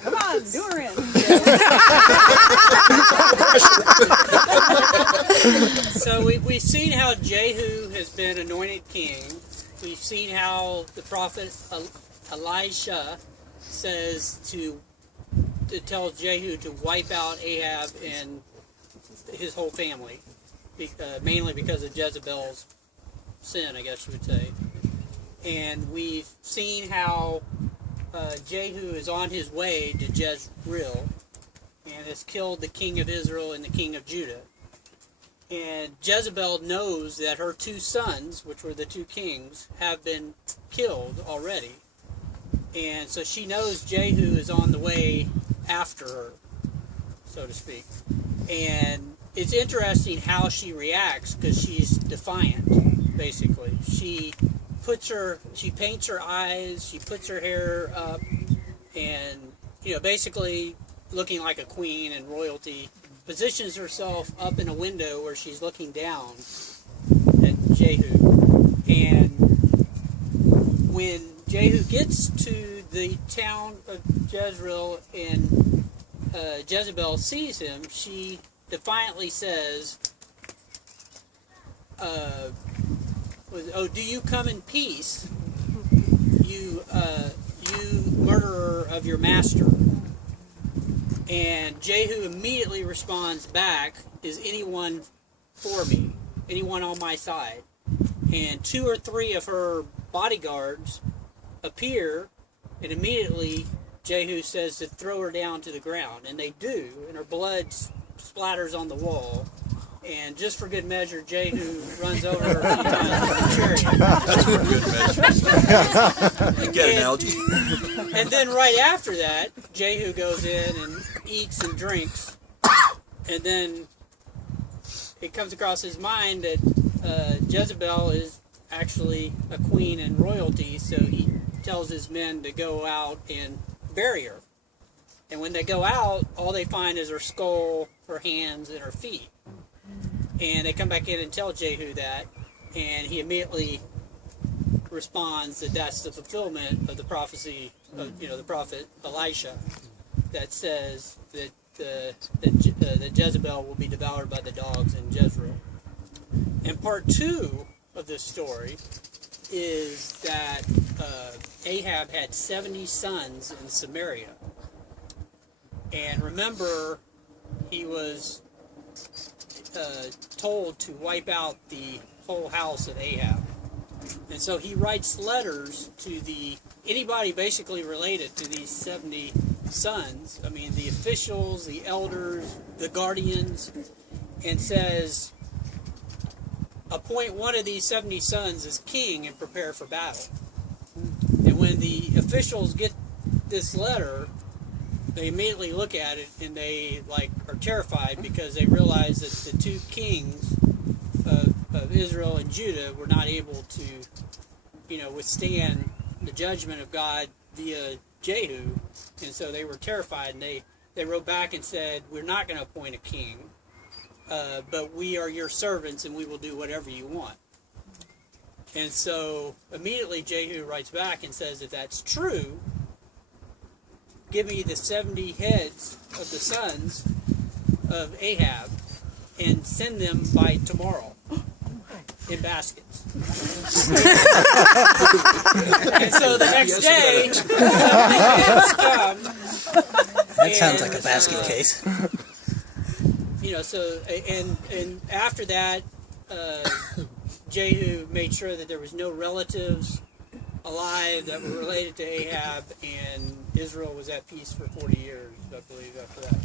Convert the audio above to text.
Come on, do her in. So we've seen how Jehu has been anointed king. We've seen how the prophet Elisha says to tell Jehu to wipe out Ahab and his whole family, mainly because of Jezebel's sin, I guess you would say. And we've seen how Jehu is on his way to Jezreel and has killed the king of Israel and the king of Judah. And Jezebel knows that her two sons, which were the two kings, have been killed already. And so she knows Jehu is on the way after her, so to speak. And it's interesting how she reacts, because she's defiant, basically. She paints her eyes, she puts her hair up, and, basically looking like a queen and royalty, positions herself up in a window where she's looking down at Jehu. And when Jehu gets to the town of Jezreel and Jezebel sees him, she defiantly says, "Oh, do you come in peace, you murderer of your master?" And Jehu immediately responds back, "Is anyone for me? Anyone on my side?" And 2 or 3 of her bodyguards appear, and immediately Jehu says to throw her down to the ground. And they do, and her blood splatters on the wall. And just for good measure, Jehu runs over her a few times with a chariot. That's for good measure. Get an analogy. And then right after that, Jehu goes in and eats and drinks. And then it comes across his mind that Jezebel is actually a queen and royalty, so he tells his men to go out and bury her. And when they go out, all they find is her skull, her hands, and her feet. And they come back in and tell Jehu that, and he immediately responds that that's the fulfillment of the prophecy of the prophet Elisha, that says that Jezebel will be devoured by the dogs in Jezreel. And part 2 of this story is that Ahab had 70 sons in Samaria. And remember, he was told to wipe out the whole house of Ahab. And so he writes letters to anybody basically related to these 70 sons. I mean, the officials, the elders, the guardians, and says, appoint one of these 70 sons as king and prepare for battle. And when the officials get this letter, they immediately look at it and they are terrified, because they realize that the 2 kings of Israel and Judah were not able to, withstand the judgment of God via Jehu, and so they were terrified, and they wrote back and said, "We're not going to appoint a king, but we are your servants, and we will do whatever you want." And so immediately Jehu writes back and says, if that's true, give me the 70 heads of the sons of Ahab and send them by tomorrow in baskets. And so the next day, the heads come. That sounds like a basket case. So, and after that, Jehu made sure that there was no relatives alive that were related to Ahab, and Israel was at peace for 40 years, I believe, after that.